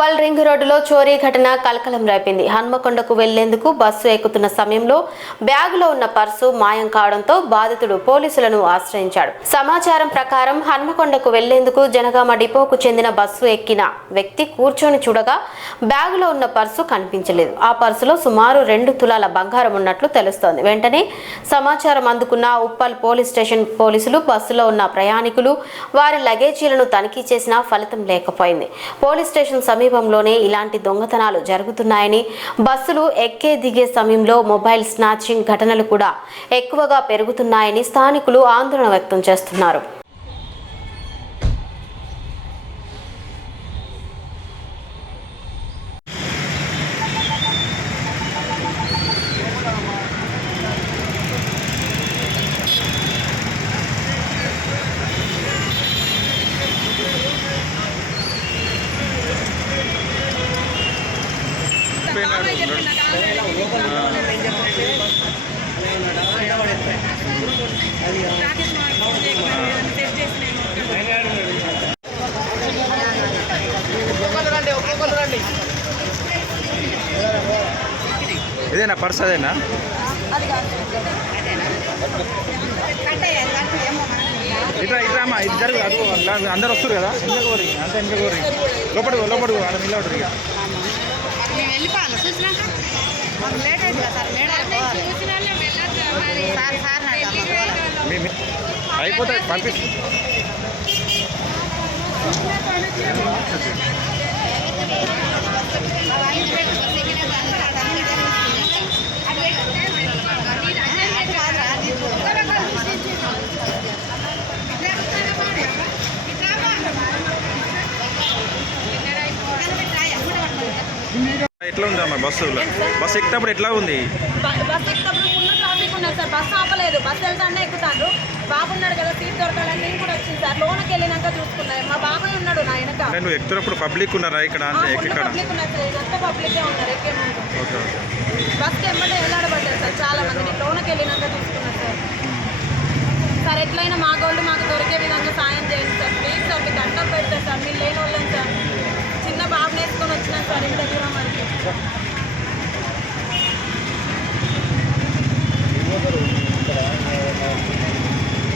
Uppal ring రోడ్డులో చోరీ ఘటన కలకలం రేపింది. హన్మకొండకు వెళ్లేందుకు బస్సు ఎక్కుతున్న సమయంలో బ్యాగులో ఉన్న పర్సు మాయం కావడంతో బాధితుడు పోలీసులను ఆశ్రయించాడు. సమాచారం ప్రకారం హన్మకొండకు వెళ్లేందుకు జనగామ డిపోకు చెందిన బస్సు ఎక్కిన వ్యక్తి కూర్చొని చూడగా బ్యాగులో ఉన్న పర్సు కనిపించలేదు. ఆ పర్సులో సుమారు 2 తులాల బంగారం ఉన్నట్లు తెలుస్తోంది. వెంటనే సమాచారం అందుకున్న ఉప్పల్ పోలీస్ స్టేషన్ పోలీసులు బస్సులో ఉన్న ప్రయాణికులు వారి లగేజీలను తనిఖీ చేసినా ఫలితం లేకపోయింది. పోలీస్ స్టేషన్ సమీపంలోనే ఇలాంటి దొంగతనాలు జరుగుతున్నాయని, బస్సులు ఎక్కే దిగే సమయంలో మొబైల్ స్నాచింగ్ ఘటనలు కూడా ఎక్కువగా పెరుగుతున్నాయని స్థానికులు ఆందోళన వ్యక్తం చేస్తున్నారు. ఇదేనా పర్స్? అదేనా? ఇట్లా ఇట్లా అమ్మా, ఇది జరుగు. అది అందరు వస్తారు కదా, ఇంకోరి అంతే ఇంకోరి లోపడు లోపడు అలా నిలబడరు. ఇక అయిపోతాయి, పంపిస్తుంది. ఎట్లా ఉందమ్మా బస్సు ఎక్కేటప్పుడు? ఎట్లా ఉంది బస్సు ఎక్కేటప్పుడు? ఫుల్ ట్రాఫిక్ ఉన్నది సార్. బస్సు ఆపలేదు. బస్సు వెళ్తానే ఎక్కుతాను. బాబు ఉన్నాడు కదా, సీట్ దొరకాలని నేను కూడా వచ్చింది సార్. లోనకి వెళ్ళినాక చూసుకున్నాను. మా బాబాయ్ ఉన్నాడు నా వెనక. నువ్వు ఎక్కుతున్నప్పుడు పబ్లిక్ ఉన్నారా ఇక్కడ? పబ్లిక్ ఉన్నారు సార్. ఇదంతా పబ్లికే ఉన్నారు ఎక్కే ముందు. బస్కి ఎమ్మటే వెళ్ళాడబడ్డారు సార్ చాలా మంది. నేను లోనకి వెళ్ళినాక చూసుకున్నాను సార్. సార్ ఎట్లయినా మా గోళ్ళు మాకు దొరికే విధంగా సాయం చేయండి సార్. ప్లీజ్ సార్, మీకు దండం పెడతారు సార్. మీరు లేని వాళ్ళని సార్. చిన్న బాబు నేర్చుకొని వచ్చినాను సార్ ఇంత దూరం వరకు.